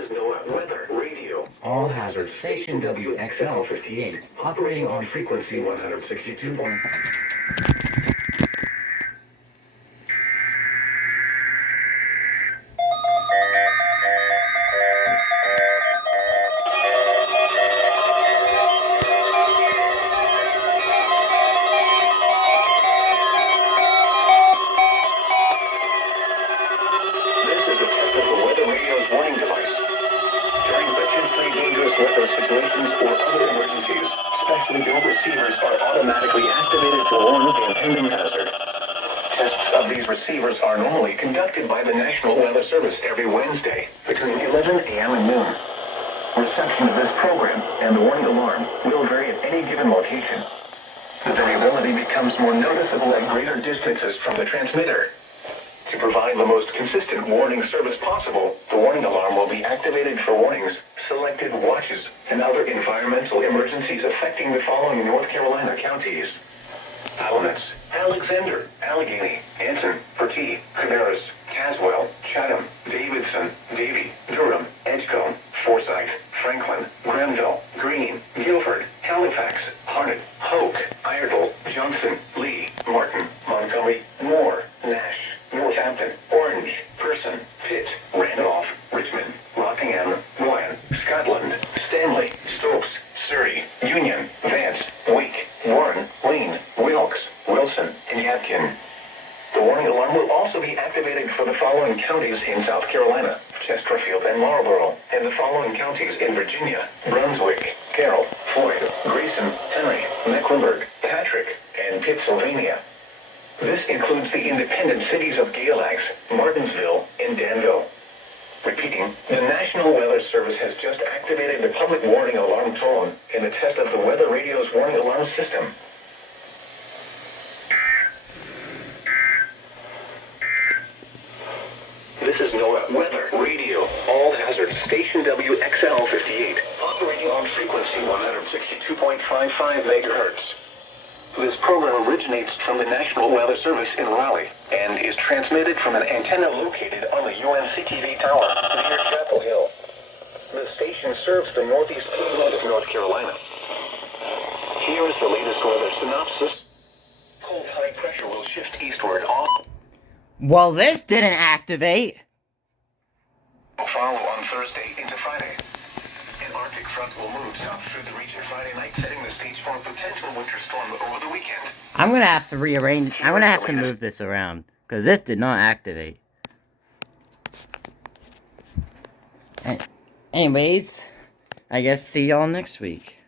is NOAA Weather Radio. All hazard station WXL58, operating on frequency 162.5. Weather situations or other emergencies, specially built receivers are automatically activated to warn of the impending hazard. Tests of these receivers are normally conducted by the National Weather Service every Wednesday between 11 a.m. and noon. Reception of this program and the warning alarm will vary at any given location. The variability becomes more noticeable at greater distances from the transmitter. To provide the most consistent warning service possible, the warning alarm will be activated for warnings, selected watches, and other environmental emergencies affecting the following North Carolina counties: Alamance, Alexander, Allegheny, Anson, Pertee, Cabarrus, Caswell, Chatham, Davidson, Davie, Durham, Edgecombe, Forsyth, Franklin, Granville, Greene, Guilford, Halifax, Harnett, Hoke, Iredell, Johnson, Lee, Martin, Montgomery, Moore, Nash, Northampton, Orange, Person, Pitt, Randolph, Richmond, Rockingham, Royan, Scotland, Stanley, Stokes, Surrey, Union, Vance, Wake, Warren, Wayne, Wilkes, Wilson, and Yadkin. The warning alarm will also be activated for the following counties in South Carolina: Chesterfield and Marlborough, and the following counties in Virginia: Brunswick, Carroll, Floyd, Grayson, Henry, Mecklenburg, Patrick, and Pittsylvania. This includes the independent cities of Galax, Martinsville, and Danville. Repeating, the National Weather Service has just activated the public warning alarm tone in the test of the Weather Radio's warning alarm system. This is NOAA Weather Radio, all hazard station WXL58, operating on frequency 162.55 MHz. This program originates from the National Weather Service in Raleigh and is transmitted from an antenna located on the UNCTV tower near Chapel Hill. The station serves the northeast Piedmont of North Carolina. Here is the latest weather synopsis. Cold high pressure will shift eastward off. Well, this didn't activate. Will follow on Thursday into Friday. An Arctic front will move south through the region Friday night, setting the stage for a potential winter storm over the weekend. I'm gonna have to rearrange. I'm gonna have to move this around because this did not activate. Anyways, I guess see y'all next week.